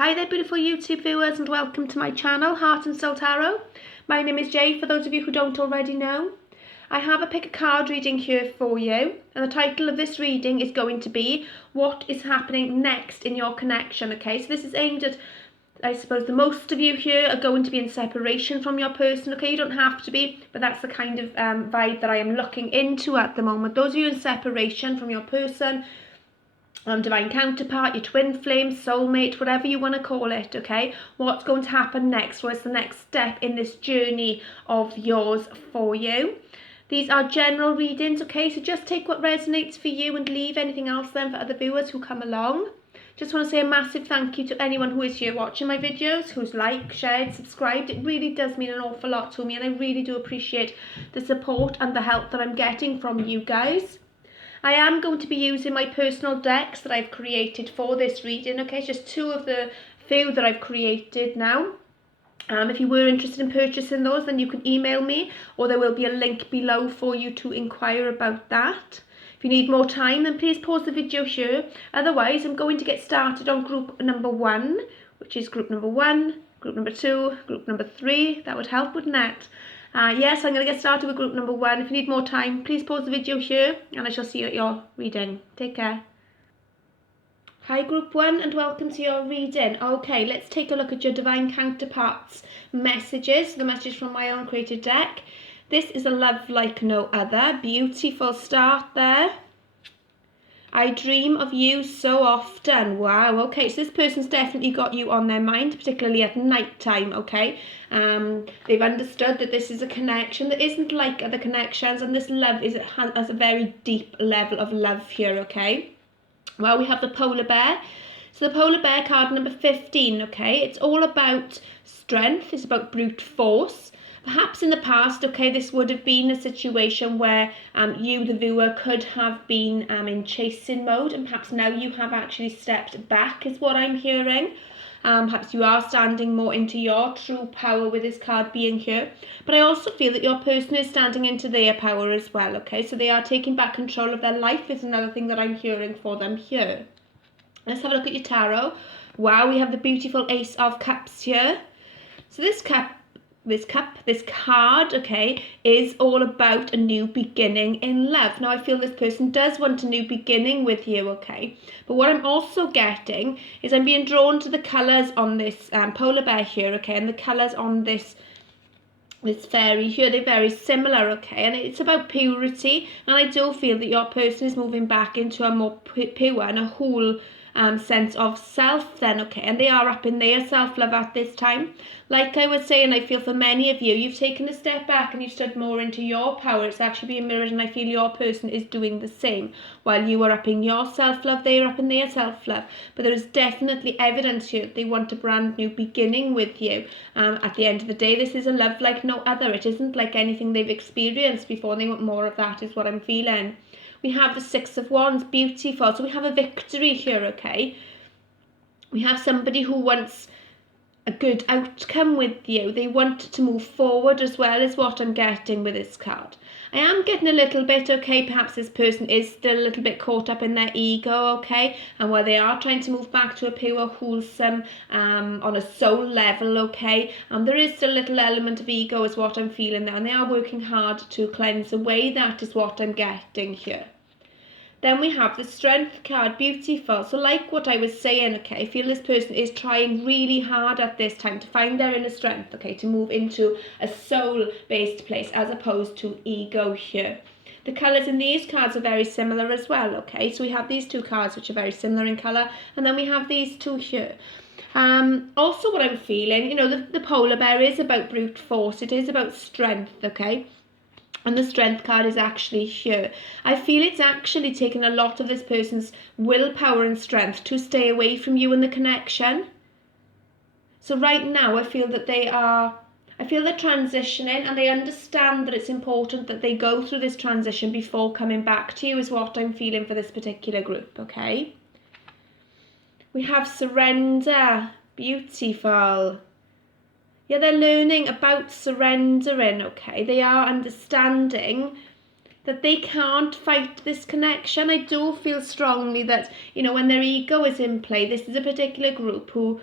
Hi there beautiful YouTube viewers and welcome to my channel, Heart and Soul Tarot. My name is Jay, for those of you who don't already know. I have a pick a card reading here for you, and the title of this reading is going to be What is Happening Next in Your Connection, okay? So this is aimed at, I suppose, the most of you here are going to be in separation from your person, okay? You don't have to be, but that's the kind of vibe that I am looking into at the moment. Those of you in separation from your person, divine counterpart, your twin flame, soulmate, whatever you want to call it, okay? What's going to happen next? What's the next step in this journey of yours for you? These are general readings, okay? So just take what resonates for you and leave anything else then for other viewers who come along. Just want to say a massive thank you to anyone who is here watching my videos, who's liked, shared, subscribed. It really does mean an awful lot to me, and I really do appreciate the support and the help that I'm getting from you guys. I am going to be using my personal decks that I've created for this reading, okay? It's just two of the few that I've created now. If you were interested in purchasing those, then you can email me, or there will be a link below for you to inquire about that. If you need more time, then please pause the video here. Otherwise, I'm going to get started on group number 1, which is group number 1, group number 2, group number 3. That would help, wouldn't it? Yes, I'm going to get started with group number 1. If you need more time, please pause the video here and I shall see you at your reading. Take care. Hi group 1 and welcome to your reading. Okay, let's take a look at your divine counterparts messages, the message from my own created deck. This is a love like no other. Beautiful start there. I dream of you so often. Wow, okay, so this person's definitely got you on their mind, particularly at night time, okay? They've understood that this is a connection that isn't like other connections, and this love has a very deep level of love here, okay? Well, we have the polar bear. So the polar bear card number 15, okay? It's all about strength, it's about brute force. Perhaps in the past, okay, this would have been a situation where you, the viewer, could have been in chasing mode, and perhaps now you have actually stepped back, is what I'm hearing. Perhaps you are standing more into your true power with this card being here. But I also feel that your person is standing into their power as well, okay? So they are taking back control of their life is another thing that I'm hearing for them here. Let's have a look at your tarot. Wow, we have the beautiful Ace of Cups here. So this card, okay, is all about a new beginning in love. Now, I feel this person does want a new beginning with you, okay? But what I'm also getting is I'm being drawn to the colours on this polar bear here, okay? And the colours on this fairy here, they're very similar, okay? And it's about purity. And I do feel that your person is moving back into a more pure and a whole sense of self then, okay? And they are up in their self-love at this time. Like I was saying, I feel for many of you, you've taken a step back and you've stood more into your power. It's actually being mirrored, and I feel your person is doing the same. While you are up in your self-love, they are up in their self-love. But there is definitely evidence here that they want a brand new beginning with you. At the end of the day, this is a love like no other. It isn't like anything they've experienced before, and they want more of that is what I'm feeling. We have the Six of Wands, beautiful. So we have a victory here, okay? We have somebody who wants a good outcome with you. They want to move forward as well, is what I'm getting with this card. I am getting a little bit, okay, perhaps this person is still a little bit caught up in their ego, okay, and where they are trying to move back to a pure, wholesome, on a soul level, okay, there is still a little element of ego is what I'm feeling there, and they are working hard to cleanse away that is what I'm getting here. Then we have the Strength card, beautiful. So like what I was saying, okay, I feel this person is trying really hard at this time to find their inner strength, okay, to move into a soul-based place as opposed to ego here. The colours in these cards are very similar as well, okay. So we have these two cards which are very similar in colour, and then we have these two here. Also what I'm feeling, you know, the polar bear is about brute force. It is about strength, okay. And the Strength card is actually here. I feel it's actually taken a lot of this person's willpower and strength to stay away from you in the connection. So right now I feel that they're transitioning, and they understand that it's important that they go through this transition before coming back to you is what I'm feeling for this particular group, okay? We have Surrender, beautiful. Yeah, they're learning about surrendering, okay? They are understanding that they can't fight this connection. I do feel strongly that, you know, when their ego is in play, this is a particular group who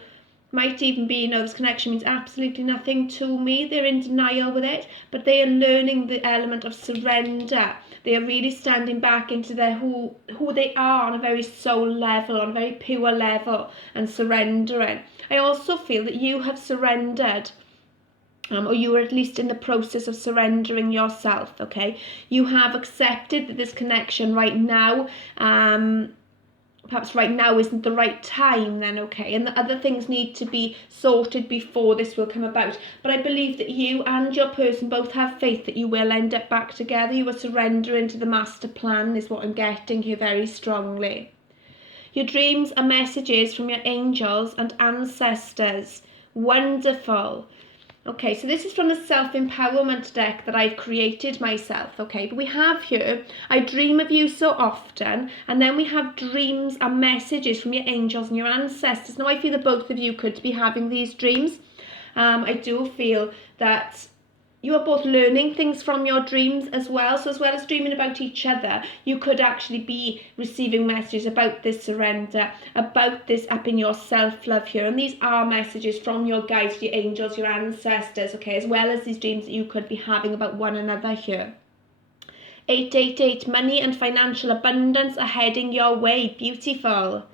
Might even be, you know, this connection means absolutely nothing to me. They're in denial with it, but they are learning the element of surrender. They are really standing back into their who they are on a very soul level, on a very pure level, and surrendering. I also feel that you have surrendered, or you are at least in the process of surrendering yourself, okay? You have accepted that this connection right now, perhaps right now isn't the right time then, okay? And the other things need to be sorted before this will come about. But I believe that you and your person both have faith that you will end up back together. You are surrendering to the master plan is what I'm getting here very strongly. Your dreams are messages from your angels and ancestors. Wonderful. Okay, so this is from the self-empowerment deck that I've created myself, okay? But we have here, I dream of you so often, and then we have dreams and messages from your angels and your ancestors. Now, I feel that both of you could be having these dreams. I do feel that you are both learning things from your dreams as well. So as well as dreaming about each other, you could actually be receiving messages about this surrender, about this up in your self-love here. And these are messages from your guides, your angels, your ancestors, okay, as well as these dreams that you could be having about one another here. 888, money and financial abundance are heading your way. Beautiful.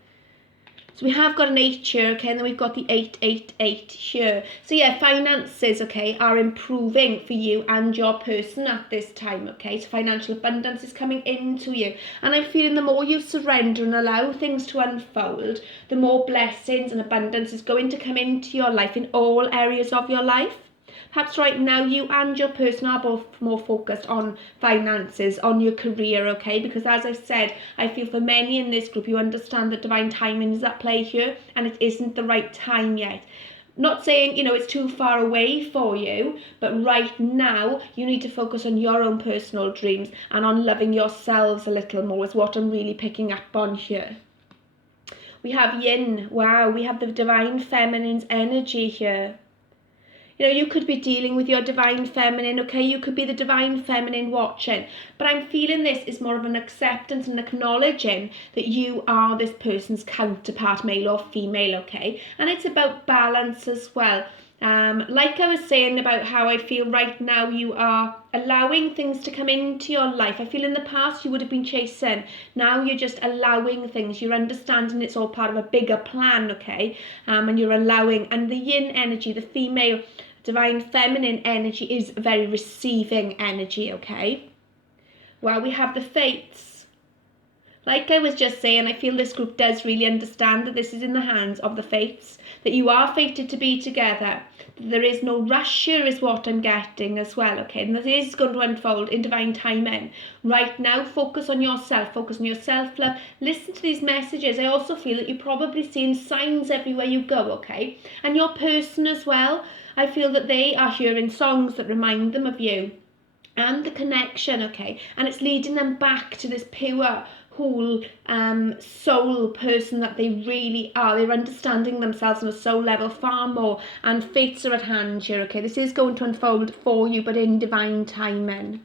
So we have got an 8 here, okay, and then we've got the 888 here. So yeah, finances, okay, are improving for you and your person at this time, okay? So financial abundance is coming into you. And I'm feeling the more you surrender and allow things to unfold, the more blessings and abundance is going to come into your life in all areas of your life. Perhaps right now you and your person are both more focused on finances, on your career, okay? Because as I've said, I feel for many in this group, you understand that divine timing is at play here and it isn't the right time yet. Not saying, you know, it's too far away for you, but right now you need to focus on your own personal dreams and on loving yourselves a little more is what I'm really picking up on here. We have yin. Wow, we have the divine feminine's energy here. You know, you could be dealing with your divine feminine, okay? You could be the divine feminine watching. But I'm feeling this is more of an acceptance and acknowledging that you are this person's counterpart, male or female, okay? And it's about balance as well. Like I was saying about how I feel right now you are allowing things to come into your life. I feel in the past you would have been chasing. Now you're just allowing things. You're understanding it's all part of a bigger plan, okay? And you're allowing. And the yin energy, the female divine feminine energy is very receiving energy, okay? Well, we have the fates. Like I was just saying, I feel this group does really understand that this is in the hands of the fates, that you are fated to be together. There is no rush here is what I'm getting as well, okay? And this is going to unfold in divine timing. Right now, focus on yourself, focus on your self-love. Listen to these messages. I also feel that you're probably seeing signs everywhere you go, okay? And your person as well, I feel that they are hearing songs that remind them of you and the connection, okay? And it's leading them back to this pure, whole soul person that they really are. They're understanding themselves on a soul level far more, and fates are at hand here, okay? This is going to unfold for you, but in divine timing.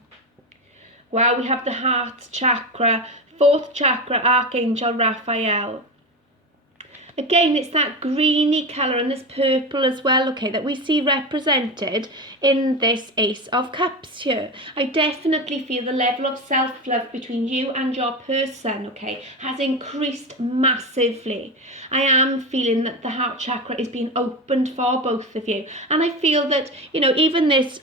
Wow, we have the heart chakra, 4th chakra, Archangel Raphael. Again, it's that greeny colour and this purple as well, okay, that we see represented in this Ace of Cups here. I definitely feel the level of self-love between you and your person, okay, has increased massively. I am feeling that the heart chakra is being opened for both of you. And I feel that, you know, even this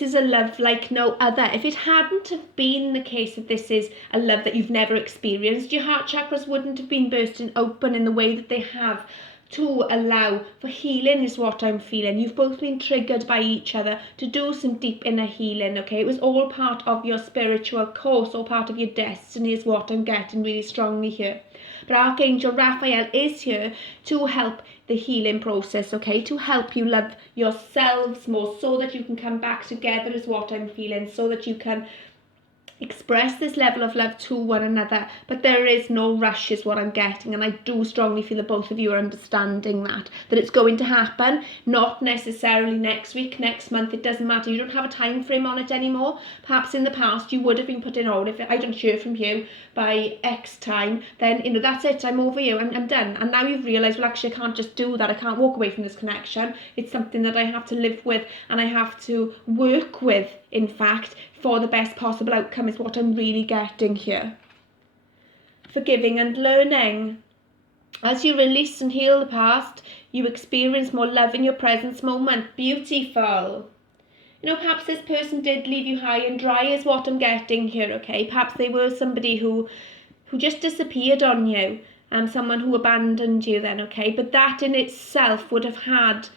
is a love like no other. If it hadn't have been the case that this is a love that you've never experienced, your heart chakras wouldn't have been bursting open in the way that they have to allow for healing is what I'm feeling. You've both been triggered by each other to do some deep inner healing, okay? It was all part of your spiritual course, or part of your destiny is what I'm getting really strongly here. But Archangel Raphael is here to help the healing process, okay, to help you love yourselves more so that you can come back together is what I'm feeling, so that you can express this level of love to one another, but there is no rush is what I'm getting, and I do strongly feel that both of you are understanding that it's going to happen, not necessarily next week, next month, it doesn't matter. You don't have a time frame on it anymore. Perhaps in the past you would have been putting on, if I don't hear from you by X time, then that's it, I'm over you, I'm done. And now you've realised, well, actually I can't just do that, I can't walk away from this connection. It's something that I have to live with and I have to work with, in fact, for the best possible outcome, is what I'm really getting here. Forgiving and learning. As you release and heal the past, you experience more love in your present moment. Beautiful. Perhaps this person did leave you high and dry is what I'm getting here, okay? Perhaps they were somebody who just disappeared on you, someone who abandoned you then, okay? But that in itself would have had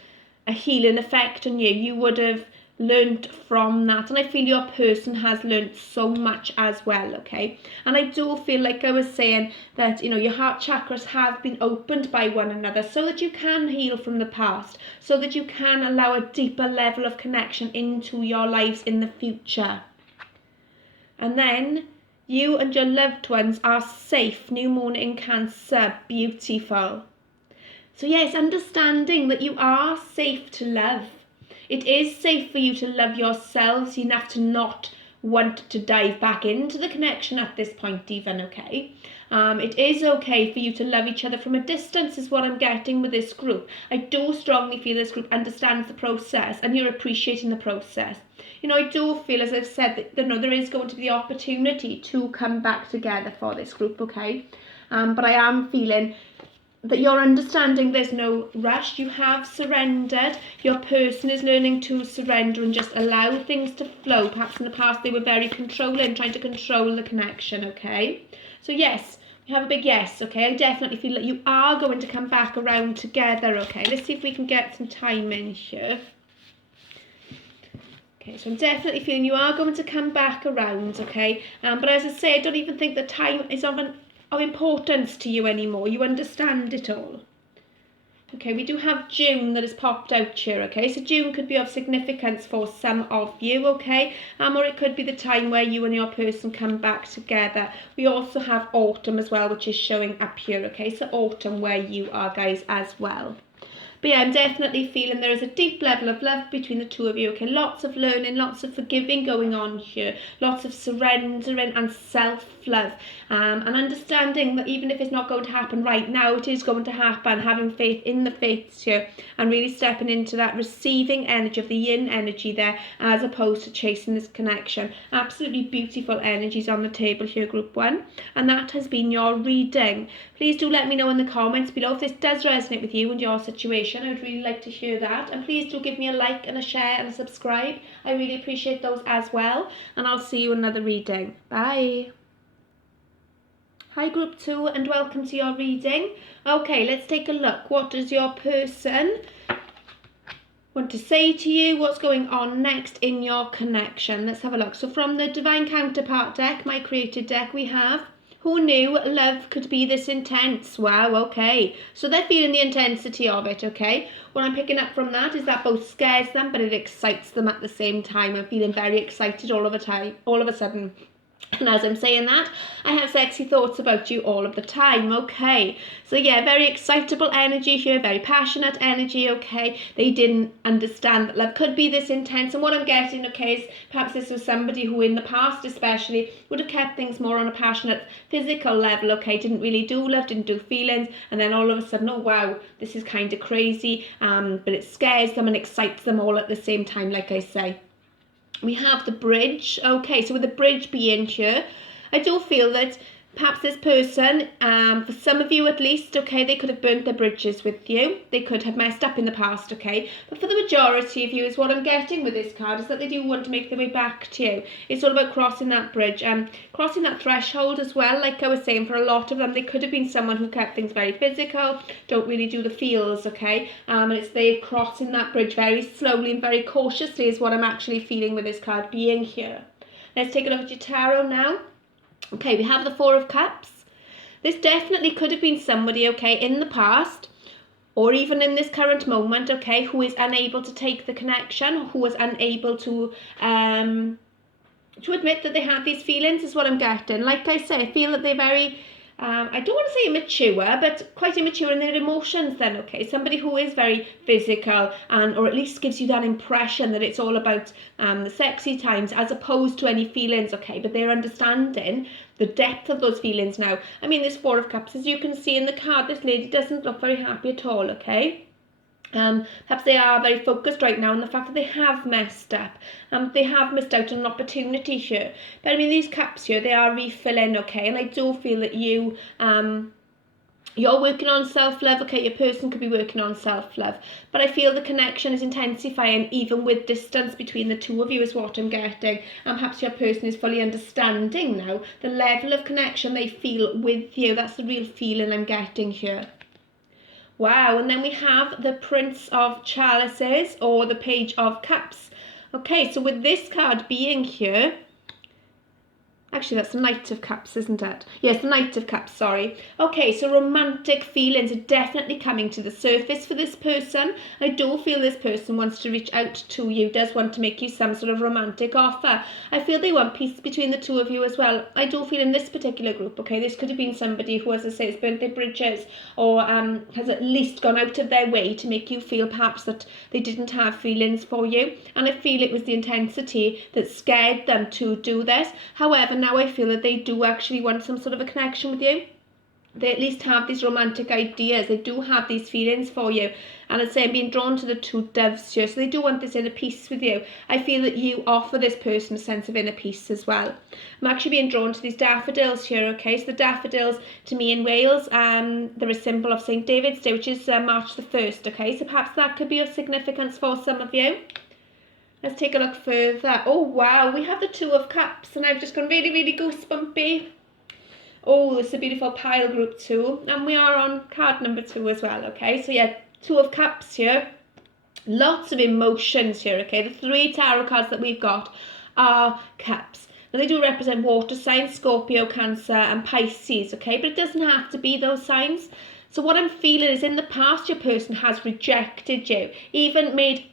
a healing effect on you. You would have learned from that, and I feel your person has learned so much as well, okay? And I do feel, like I was saying, that your heart chakras have been opened by one another so that you can heal from the past, so that you can allow a deeper level of connection into your lives in the future. And then you and your loved ones are safe. New moon in Cancer. Beautiful. So yes, understanding that you are safe to love. It is safe for you to love yourselves enough to not want to dive back into the connection at this point even, okay? It is okay for you to love each other from a distance is what I'm getting with this group. I do strongly feel this group understands the process and you're appreciating the process. I do feel, as I've said, that there is going to be the opportunity to come back together for this group, okay? But I am feeling that you're understanding there's no rush. You have surrendered. Your person is learning to surrender and just allow things to flow. Perhaps in the past they were very controlling, trying to control the connection, okay? So yes, we have a big yes, okay? I definitely feel that you are going to come back around together, okay? Let's see if we can get some time in here. Okay, so I'm definitely feeling you are going to come back around, okay? But as I say, I don't even think the time is of importance to you anymore. You understand it all. Okay, we do have June that has popped out here, okay? So June could be of significance for some of you, okay? Or it could be the time where you and your person come back together. We also have autumn as well, which is showing up here, okay? So autumn where you are, guys, as well. But yeah, I'm definitely feeling there is a deep level of love between the two of you, okay? Lots of learning, lots of forgiving going on here, lots of surrendering and self-love, and understanding that even if it's not going to happen right now, it is going to happen, having faith in the fates here, and really stepping into that receiving energy of the yin energy there, as opposed to chasing this connection. Absolutely beautiful energies on the table here, group one, and that has been your reading. Please do let me know in the comments below if this does resonate with you and your situation. I would really like to hear that, and please do give me a like and a share and a subscribe. I really appreciate those as well, and I'll see you in another reading. Bye. Hi group 2, and welcome to your reading. Okay, let's take a look. What does your person want to say to you? What's going on next in your connection? Let's have a look. So from the Divine Counterpart deck, my created deck, we have, who knew love could be this intense? Wow, okay. So they're feeling the intensity of it, okay? What I'm picking up from that is that both scares them, but it excites them at the same time. I'm feeling very excited all of a sudden. And as I'm saying that, I have sexy thoughts about you all of the time, okay? So yeah, very excitable energy here, very passionate energy, okay? They didn't understand that love could be this intense. And what I'm getting, okay, is perhaps this was somebody who in the past especially would have kept things more on a passionate physical level, okay? Didn't really do love, didn't do feelings. And then all of a sudden, oh wow, this is kind of crazy. But it scares them and excites them all at the same time, like I say. We have the bridge. Okay, so with the bridge being here, I do feel that perhaps this person, for some of you at least, okay, they could have burnt their bridges with you. They could have messed up in the past, okay? But for the majority of you, is what I'm getting with this card, is that they do want to make their way back to you. It's all about crossing that bridge, crossing that threshold as well. Like I was saying, for a lot of them, they could have been someone who kept things very physical, don't really do the feels, okay? And it's they crossing that bridge very slowly and very cautiously is what I'm actually feeling with this card being here. Let's take a look at your tarot now. Okay, we have the Four of Cups. This definitely could have been somebody, okay, in the past, or even in this current moment, okay, who is unable to take the connection, who was unable to to admit that they have these feelings is what I'm getting. Like I say, I feel that they're very, I don't want to say immature, but quite immature in their emotions then, okay? Somebody who is very physical, and or at least gives you that impression that it's all about the sexy times as opposed to any feelings, okay? But they're understanding the depth of those feelings now. I mean, this Four of Cups, as you can see in the card, this lady doesn't look very happy at all, okay? Perhaps they are very focused right now on the fact that they have messed up. They have missed out on an opportunity here. But I mean, these cups here, they are refilling, okay? And I do feel that you're working on self-love, okay? Your person could be working on self-love. But I feel the connection is intensifying even with distance between the two of you is what I'm getting. And perhaps your person is fully understanding now the level of connection they feel with you. That's the real feeling I'm getting here. Wow, and then we have the Prince of Chalices or the Page of Cups. Okay, so with this card being here, actually that's the Knight of Cups, isn't it? Yes, the Knight of Cups, sorry. Okay, so romantic feelings are definitely coming to the surface for this person. I do feel this person wants to reach out to you, does want to make you some sort of romantic offer. I feel they want peace between the two of you as well. I do feel in this particular group, okay, this could have been somebody who, as I say, has burnt their bridges or has at least gone out of their way to make you feel perhaps that they didn't have feelings for you. And I feel it was the intensity that scared them to do this. However, now I feel that they do actually want some sort of a connection with you. They at least have these romantic ideas. They do have these feelings for you. And I'd say I'm being drawn to the two doves here. So they do want this inner peace with you. I feel that you offer this person a sense of inner peace as well. I'm actually being drawn to these daffodils here, okay? So the daffodils, to me in Wales, they're a symbol of St. David's Day, which is March the 1st, okay? So perhaps that could be of significance for some of you. Let's take a look further. Oh, wow, we have the Two of Cups, and I've just gone really, really goosebumpy. Oh, this is a beautiful pile group too. And we are on card number 2 as well, okay? So yeah, Two of Cups here. Lots of emotions here, okay? The 3 tarot cards that we've got are cups. Now, they do represent water signs, Scorpio, Cancer, and Pisces, okay? But it doesn't have to be those signs. So what I'm feeling is in the past, your person has rejected you, even made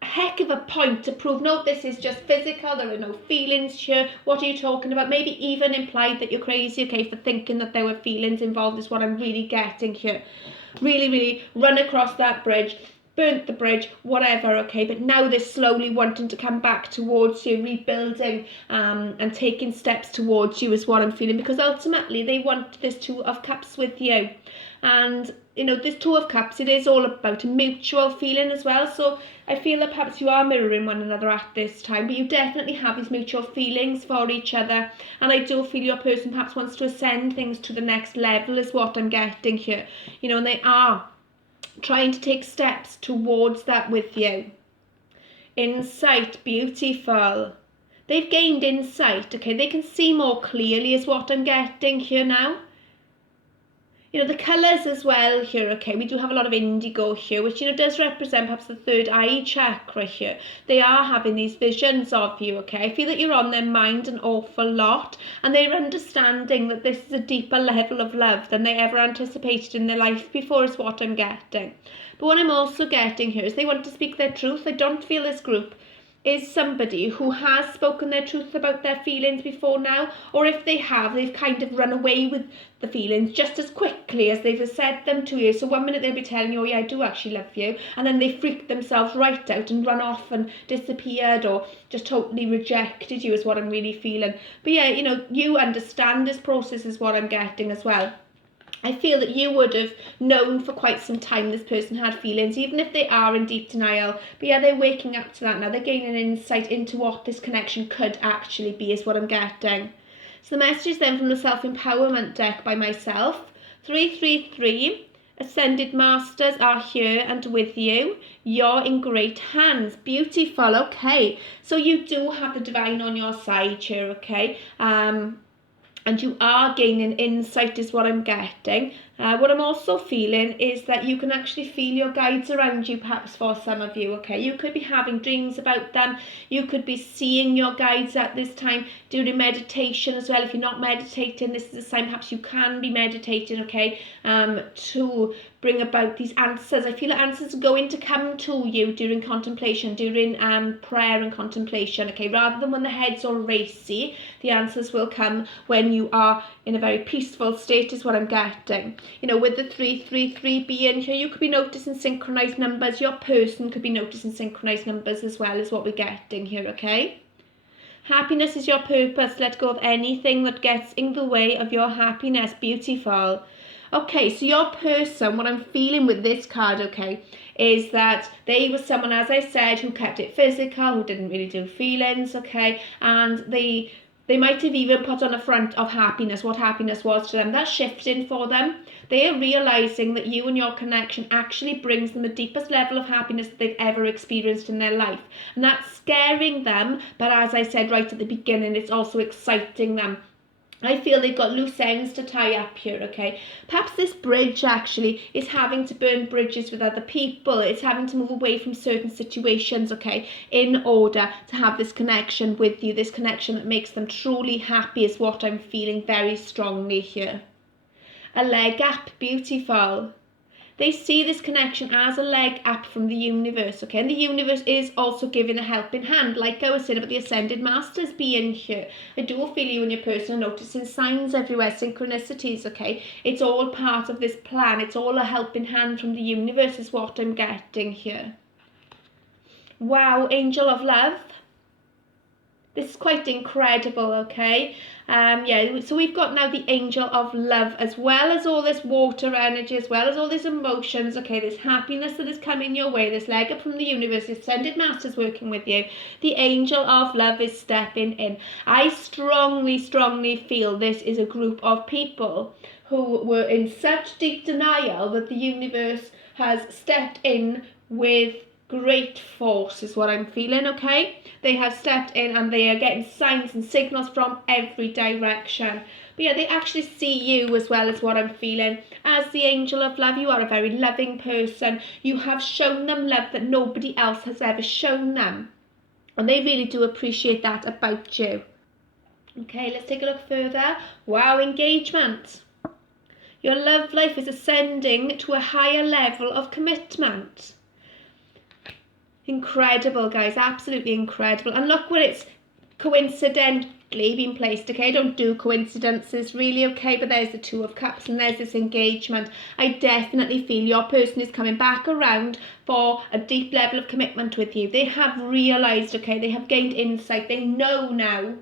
a heck of a point to prove, no, this is just physical, there are no feelings here, what are you talking about? Maybe even implied that you're crazy, okay, for thinking that there were feelings involved is what I'm really getting here. Really, really run across that bridge, burnt the bridge, whatever, okay, but now they're slowly wanting to come back towards you, rebuilding and taking steps towards you is what I'm feeling, because ultimately they want this Two of Cups with you. And you know, this Two of Cups, it is all about a mutual feeling as well. So I feel that perhaps you are mirroring one another at this time, but you definitely have these mutual feelings for each other. And I do feel your person perhaps wants to ascend things to the next level is what I'm getting here. You know, and they are trying to take steps towards that with you. Insight, beautiful. They've gained insight, okay, they can see more clearly is what I'm getting here now. You know, the colours as well here, okay, we do have a lot of indigo here, which, you know, does represent perhaps the third eye chakra here. They are having these visions of you, okay. I feel that you're on their mind an awful lot, and they're understanding that this is a deeper level of love than they ever anticipated in their life before is what I'm getting. But what I'm also getting here is they want to speak their truth. I don't feel this group is somebody who has spoken their truth about their feelings before now, or if they have, they've kind of run away with the feelings just as quickly as they've said them to you. So one minute they'll be telling you, oh yeah, I do actually love you, and then they freaked themselves right out and run off and disappeared or just totally rejected you is what I'm really feeling. But yeah, you know, you understand this process is what I'm getting as well. I feel that you would have known for quite some time this person had feelings, even if they are in deep denial. But yeah, they're waking up to that now. They're gaining insight into what this connection could actually be is what I'm getting. So the message then from the Self-Empowerment deck by myself. 333, Ascended Masters are here and with you. You're in great hands. Beautiful, okay. So you do have the divine on your side here, okay. And you are gaining insight is what I'm getting. What I'm also feeling is that you can actually feel your guides around you, perhaps for some of you, okay? You could be having dreams about them. You could be seeing your guides at this time, doing meditation as well. If you're not meditating, this is a sign perhaps you can be meditating, okay, to bring about these answers. I feel that answers are going to come to you during contemplation, during prayer and contemplation, okay? Rather than when the head's all racy, the answers will come when you are in a very peaceful state, is what I'm getting. You know, with the 333 being here, you could be noticing synchronized numbers. Your person could be noticing synchronized numbers as well, is what we're getting here, okay? Happiness is your purpose. Let go of anything that gets in the way of your happiness. Beautiful. Okay, so your person, what I'm feeling with this card, okay, is that they were someone, as I said, who kept it physical, who didn't really do feelings, okay, and they might have even put on the front of happiness, what happiness was to them. That's shifting for them. They are realising that you and your connection actually brings them the deepest level of happiness that they've ever experienced in their life. And that's scaring them, but as I said right at the beginning, it's also exciting them. I feel they've got loose ends to tie up here, okay? Perhaps this bridge actually is having to burn bridges with other people. It's having to move away from certain situations, okay, in order to have this connection with you, this connection that makes them truly happy is what I'm feeling very strongly here. A leg up, beautiful. They see this connection as a leg up from the universe, okay? And the universe is also giving a helping hand, like I was saying about the Ascended Masters being here. I do feel you and your person are noticing signs everywhere, synchronicities, okay? It's all part of this plan. It's all a helping hand from the universe is what I'm getting here. Wow, Angel of Love. This is quite incredible, okay? Yeah, so we've got now the Angel of Love, as well as all this water energy, as well as all these emotions, okay, this happiness that is coming your way, this leg up from the universe, the Ascended Masters working with you. The Angel of Love is stepping in. I strongly feel this is a group of people who were in such deep denial that the universe has stepped in with great force is what I'm feeling, okay? They have stepped in and they are getting signs and signals from every direction. But yeah, they actually see you as well as what I'm feeling. As the Angel of Love, you are a very loving person. You have shown them love that nobody else has ever shown them. And they really do appreciate that about you. Okay, let's take a look further. Wow, engagement. Your love life is ascending to a higher level of commitment. Incredible, guys, absolutely incredible. And look where it's coincidentally been placed, okay? Don't do coincidences, really, okay? But there's the Two of Cups and there's this engagement. I definitely feel your person is coming back around for a deep level of commitment with you. They have realised, okay, they have gained insight. They know now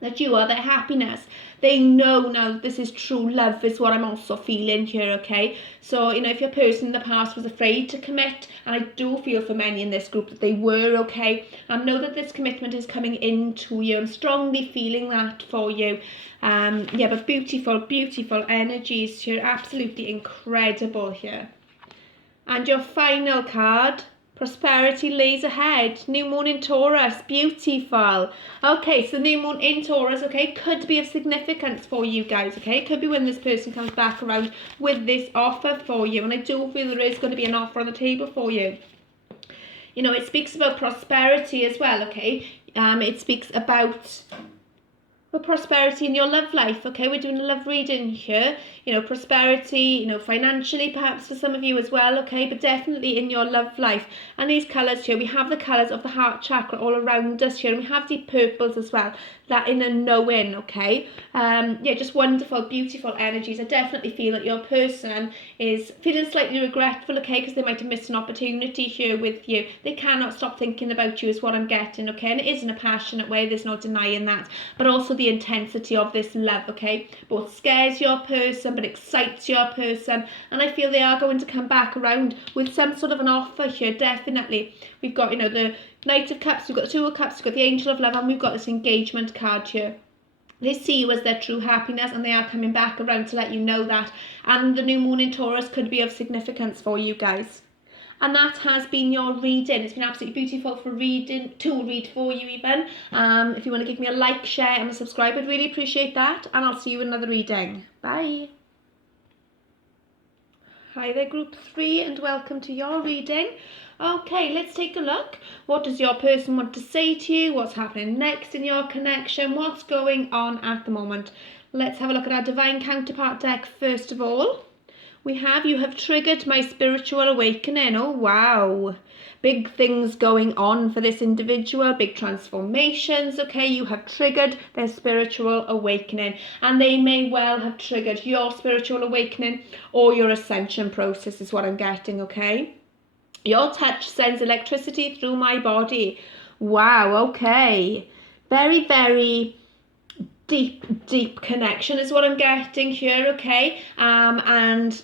that you are their happiness. They know now that this is true love is what I'm also feeling here, okay? So, you know, if your person in the past was afraid to commit, and I do feel for many in this group that they were, okay? I know that this commitment is coming into you. I'm strongly feeling that for you. Yeah, but beautiful, beautiful energies here. Absolutely incredible here. And your final card, prosperity lays ahead. New moon in Taurus, beautiful. Okay, so new moon in Taurus, okay, could be of significance for you guys, okay? Could be when this person comes back around with this offer for you. And I do feel there is going to be an offer on the table for you. You know, it speaks about prosperity as well, okay? It speaks about prosperity in your love life, okay? We're doing a love reading here. You know, prosperity, you know, financially perhaps for some of you as well, okay? But definitely in your love life. And these colours here, we have the colours of the heart chakra all around us here. And we have deep purples as well, that inner knowing, okay? Yeah, just wonderful, beautiful energies. I definitely feel that your person is feeling slightly regretful, okay? Because they might have missed an opportunity here with you. They cannot stop thinking about you is what I'm getting, okay? And it is in a passionate way, there's no denying that. But also the intensity of this love, okay? Both scares your person but excites your person, and I feel they are going to come back around with some sort of an offer here, definitely. We've got, you know, the Knight of Cups, we've got the Two of Cups, we've got the Angel of Love, and we've got this engagement card here. They see you as their true happiness and they are coming back around to let you know that. And the new moon in Taurus could be of significance for you guys. And that has been your reading. It's been absolutely beautiful to read for you even. If you want to give me a like, share and a subscribe, I'd really appreciate that. And I'll see you in another reading. Bye. Hi there, group 3, and welcome to your reading. Okay, let's take a look. What does your person want to say to you? What's happening next in your connection? What's going on at the moment? Let's have a look at our divine counterpart deck first of all. We have, you have triggered my spiritual awakening. Oh, wow. Big things going on for this individual, big transformations, okay? You have triggered their spiritual awakening, and they may well have triggered your spiritual awakening or your ascension process is what I'm getting, okay? Your touch sends electricity through my body. Wow, okay. Very, very deep connection is what I'm getting here, okay? And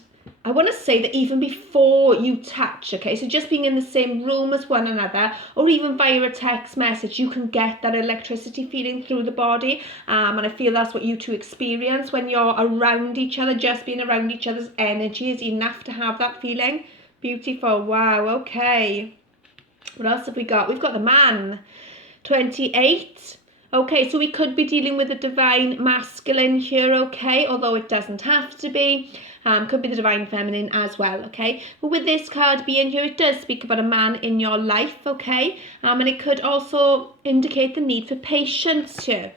I want to say that even before you touch, okay, so just being in the same room as one another, or even via a text message, you can get that electricity feeling through the body, and I feel that's what you two experience when you're around each other. Just being around each other's energy is enough to have that feeling. Beautiful. Wow, okay. What else have we got? We've got the man, 28. Okay, so we could be dealing with the divine masculine here, okay, although it doesn't have to be. Could be the divine feminine as well, okay? But with this card being here, it does speak about a man in your life, okay? And it could also indicate the need for patience here.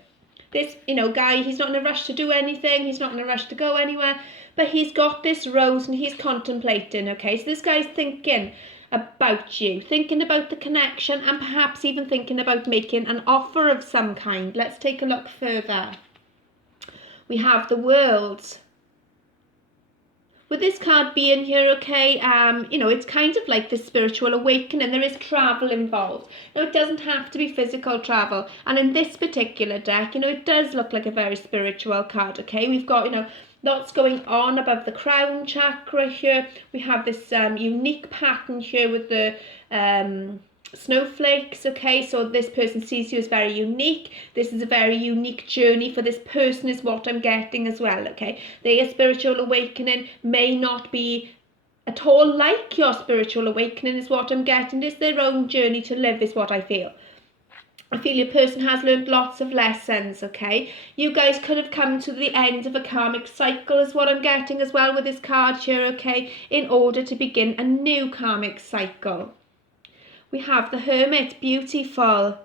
This, guy, he's not in a rush to do anything. He's not in a rush to go anywhere. But he's got this rose and he's contemplating, okay? So this guy's thinking about you, thinking about the connection, and perhaps even thinking about making an offer of some kind. Let's take a look further. We have the World. With this card being here, okay, it's kind of like the spiritual awakening. There is travel involved. Now, it doesn't have to be physical travel. And in this particular deck, it does look like a very spiritual card, okay? We've got, lots going on above the crown chakra here. We have this unique pattern here with the snowflakes, okay? So this person sees you as very unique. This is a very unique journey for this person is what I'm getting as well, okay? Their spiritual awakening may not be at all like your spiritual awakening is what I'm getting. It's their own journey to live is what I feel. I feel your person has learned lots of lessons, okay? You guys could have come to the end of a karmic cycle is what I'm getting as well with this card here, okay? In order to begin a new karmic cycle. We have the Hermit, beautiful.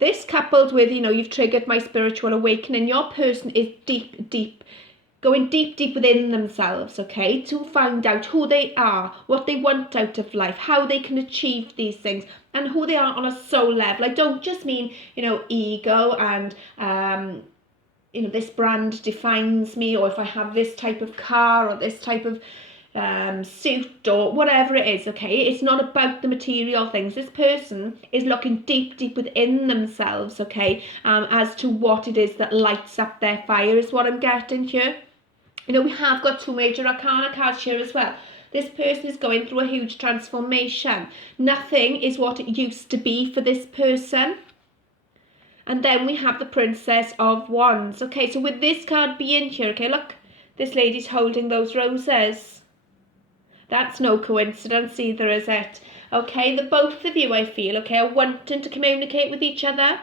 This coupled with, you've triggered my spiritual awakening. Your person is going deep within themselves, okay, to find out who they are, what they want out of life, how they can achieve these things, and who they are on a soul level. I don't just mean, ego and, this brand defines me, or if I have this type of car or this type of suit or whatever it is, okay? It's not about the material things. This person is looking deep within themselves, okay, as to what it is that lights up their fire is what I'm getting here. We have got 2 major arcana cards here as well. This person is going through a huge transformation. Nothing is what it used to be for this person. And then we have the Princess of Wands. Okay, so with this card being here, okay, look, this lady's holding those roses. That's no coincidence either, is it? Okay, the both of you, I feel, okay, are wanting to communicate with each other.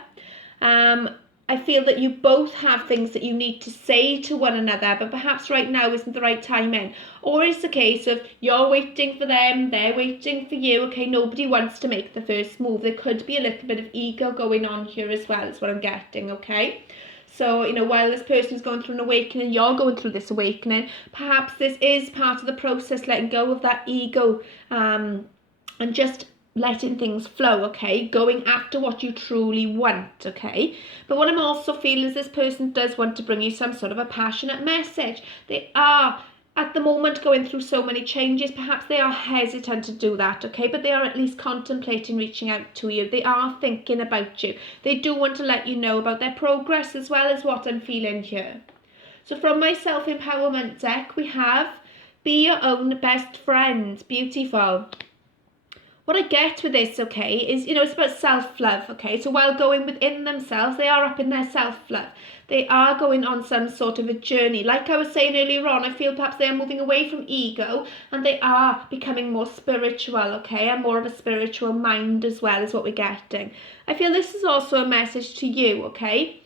I feel that you both have things that you need to say to one another, but perhaps right now isn't the right time in. Or it's a case of you're waiting for them, they're waiting for you, okay, nobody wants to make the first move. There could be a little bit of ego going on here as well, is what I'm getting, okay? So, while this person is going through an awakening, you're going through this awakening, perhaps this is part of the process, letting go of that ego and just letting things flow, okay? Going after what you truly want, okay? But what I'm also feeling is this person does want to bring you some sort of a passionate message. They are, at the moment, going through so many changes. Perhaps they are hesitant to do that, okay? But they are at least contemplating reaching out to you. They are thinking about you. They do want to let you know about their progress as well as what I'm feeling here. So from my self-empowerment deck, we have Be Your Own Best Friend. Beautiful. What I get with this, okay, is, it's about self-love, okay? So while going within themselves, they are up in their self-love. They are going on some sort of a journey. Like I was saying earlier on, I feel perhaps they are moving away from ego and they are becoming more spiritual, okay? And more of a spiritual mind as well is what we're getting. I feel this is also a message to you, okay?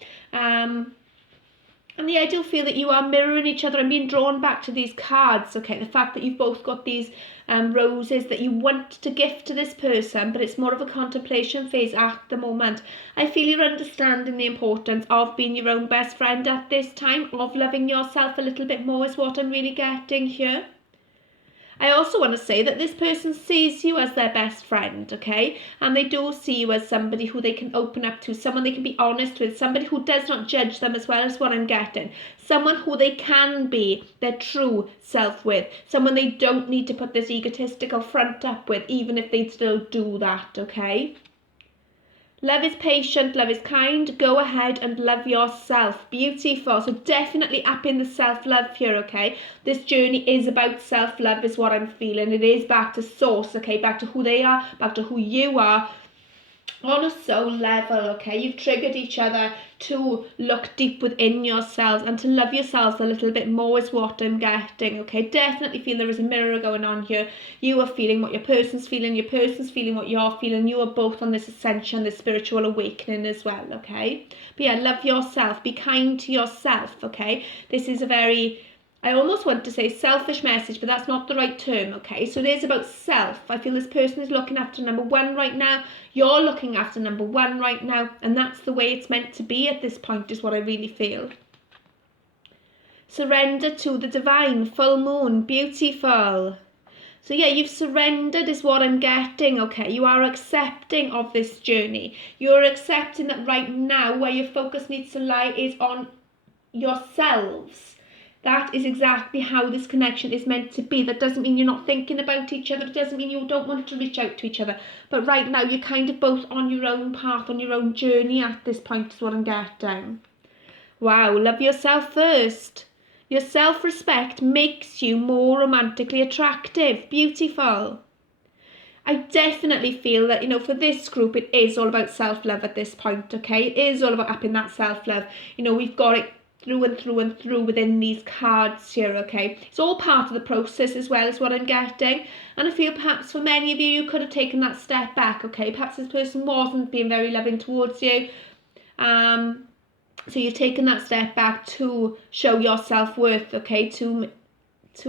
And yeah, I do feel that you are mirroring each other and being drawn back to these cards, okay? The fact that you've both got these roses that you want to gift to this person, but it's more of a contemplation phase at the moment. I feel you're understanding the importance of being your own best friend at this time, of loving yourself a little bit more is what I'm really getting here. I also want to say that this person sees you as their best friend, okay? And they do see you as somebody who they can open up to, someone they can be honest with, somebody who does not judge them as well as what I'm getting, someone who they can be their true self with, someone they don't need to put this egotistical front up with, even if they still do that, okay? Love is patient, love is kind. Go ahead and love yourself. Beautiful. So definitely up in the self-love here, okay? This journey is about self-love is what I'm feeling. It is back to source, okay? Back to who they are, back to who you are. On a soul level, okay? You've triggered each other to look deep within yourselves and to love yourselves a little bit more is what I'm getting, okay? Definitely feel there is a mirror going on here. You are feeling what your person's feeling what you're feeling. You are both on this ascension, this spiritual awakening as well, okay? But yeah, love yourself. Be kind to yourself, okay? This is a very, I almost want to say selfish message, but that's not the right term, okay? So it is about self. I feel this person is looking after number one right now. You're looking after number one right now. And that's the way it's meant to be at this point is what I really feel. Surrender to the divine. Full moon. Beautiful. So yeah, you've surrendered is what I'm getting, okay? You are accepting of this journey. You're accepting that right now where your focus needs to lie is on yourselves. That is exactly how this connection is meant to be. That doesn't mean you're not thinking about each other. It doesn't mean you don't want to reach out to each other. But right now, you're kind of both on your own path, on your own journey at this point is what I'm getting. Wow, love yourself first. Your self-respect makes you more romantically attractive. Beautiful. I definitely feel that, you know, for this group, it is all about self-love at this point, okay? It is all about upping that self-love. You know, we've got it through and through and through within these cards here, okay? It's all part of the process as well as what I'm getting. And I feel perhaps for many of you, you could have taken that step back, okay? Perhaps this person wasn't being very loving towards you. So you've taken that step back to show your self-worth, okay? To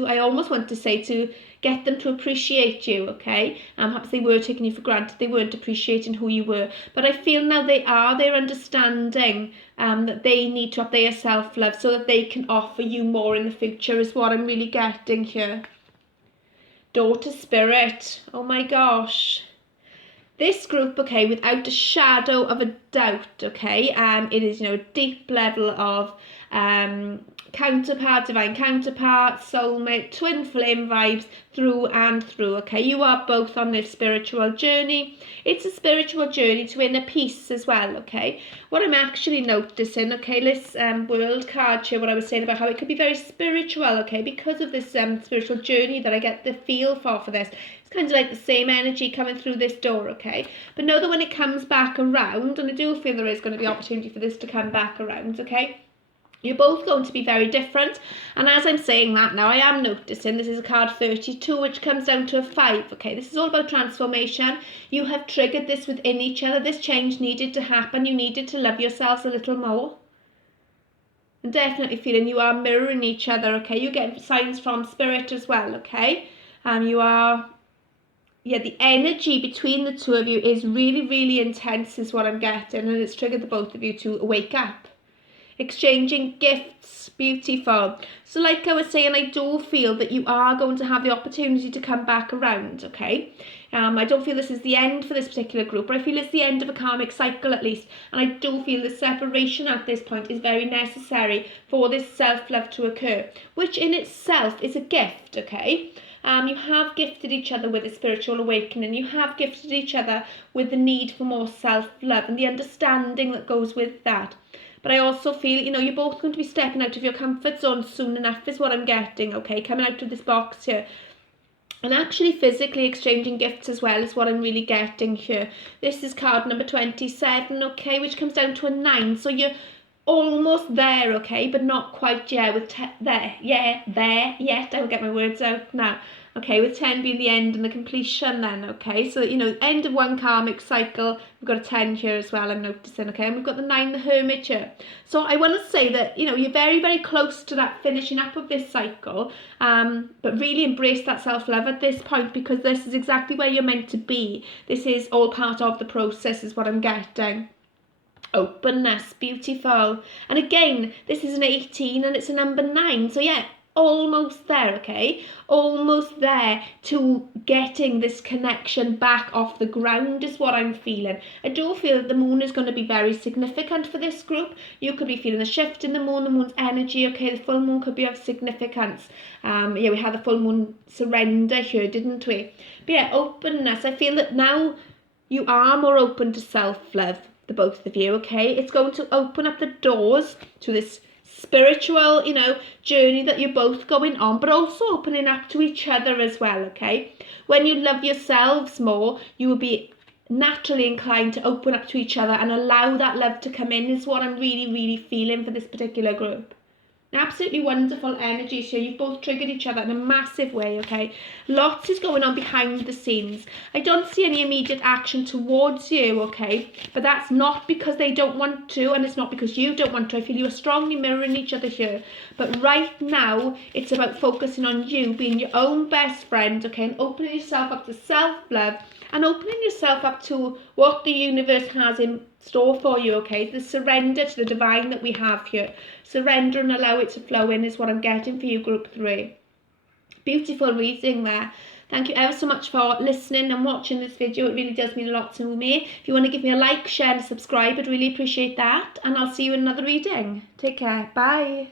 I almost want to say to get them to appreciate you, okay? Perhaps they were taking you for granted, they weren't appreciating who you were. But I feel now they're understanding that they need to up their self-love so that they can offer you more in the future is what I'm really getting here. Daughter Spirit, oh my gosh. This group, okay, without a shadow of a doubt, okay, it is, you know, a deep level of counterpart, divine counterpart, soulmate, twin flame vibes through and through, okay? You are both on this spiritual journey. It's a spiritual journey to inner peace as well, okay? What I'm actually noticing, okay, this world card here, what I was saying about how it could be very spiritual, okay, because of this spiritual journey that I get the feel for this. It's kind of like the same energy coming through this door, okay? But know that when it comes back around, and I do feel there is going to be opportunity for this to come back around, okay? You're both going to be very different. And as I'm saying that now, I am noticing this is a card 32, which comes down to a 5, okay? This is all about transformation. You have triggered this within each other. This change needed to happen. You needed to love yourselves a little more. And definitely feeling you are mirroring each other, okay? You're getting signs from spirit as well, okay? You are... Yeah, the energy between the two of you is really, really intense is what I'm getting. And it's triggered the both of you to wake up. Exchanging gifts, beautiful. So like I was saying, I do feel that you are going to have the opportunity to come back around, okay? I don't feel this is the end for this particular group, but I feel it's the end of a karmic cycle at least. And I do feel the separation at this point is very necessary for this self-love to occur, which in itself is a gift, okay? You have gifted each other with a spiritual awakening. You have gifted each other with the need for more self-love and the understanding that goes with that. But I also feel, you know, you're both going to be stepping out of your comfort zone soon enough is what I'm getting, okay? Coming out of this box here. And actually physically exchanging gifts as well is what I'm really getting here. This is card number 27, okay, which comes down to a 9. So you're almost there, okay, but not quite yet with there yet. I will get my words out now. Okay, with 10 being the end and the completion then, okay? So, you know, end of one karmic cycle, we've got a 10 here as well, I'm noticing, okay? And we've got the 9, the Hermit here. So I want to say that, you know, you're very, very close to that finishing up of this cycle, but really embrace that self-love at this point, because this is exactly where you're meant to be. This is all part of the process is what I'm getting. Openness, beautiful. And again, this is an 18 and it's a number 9. So yeah, almost there, okay? Almost there to getting this connection back off the ground is what I'm feeling. I do feel that the moon is going to be very significant for this group. You could be feeling a shift in the moon's energy, okay? The full moon could be of significance. Yeah, we had the full moon surrender here, didn't we? But yeah, openness. I feel that now you are more open to self-love, the both of you, okay? It's going to open up the doors to this spiritual, you know, journey that you're both going on, but also opening up to each other as well, okay? When you love yourselves more, you will be naturally inclined to open up to each other and allow that love to come in is what I'm really, really feeling for this particular group. Absolutely wonderful energies here. You've both triggered each other in a massive way, okay? Lots is going on behind the scenes. I don't see any immediate action towards you, okay? But that's not because they don't want to, and it's not because you don't want to. I feel you are strongly mirroring each other here. But right now, it's about focusing on you being your own best friend, okay? And opening yourself up to self-love and opening yourself up to what the universe has in store for you, okay? The surrender to the divine that we have here. Surrender and allow it to flow in is what I'm getting for you, group 3. Beautiful reading there. Thank you ever so much for listening and watching this video. It really does mean a lot to me. If you want to give me a like, share and subscribe, I'd really appreciate that. And I'll see you in another reading. Take care. Bye.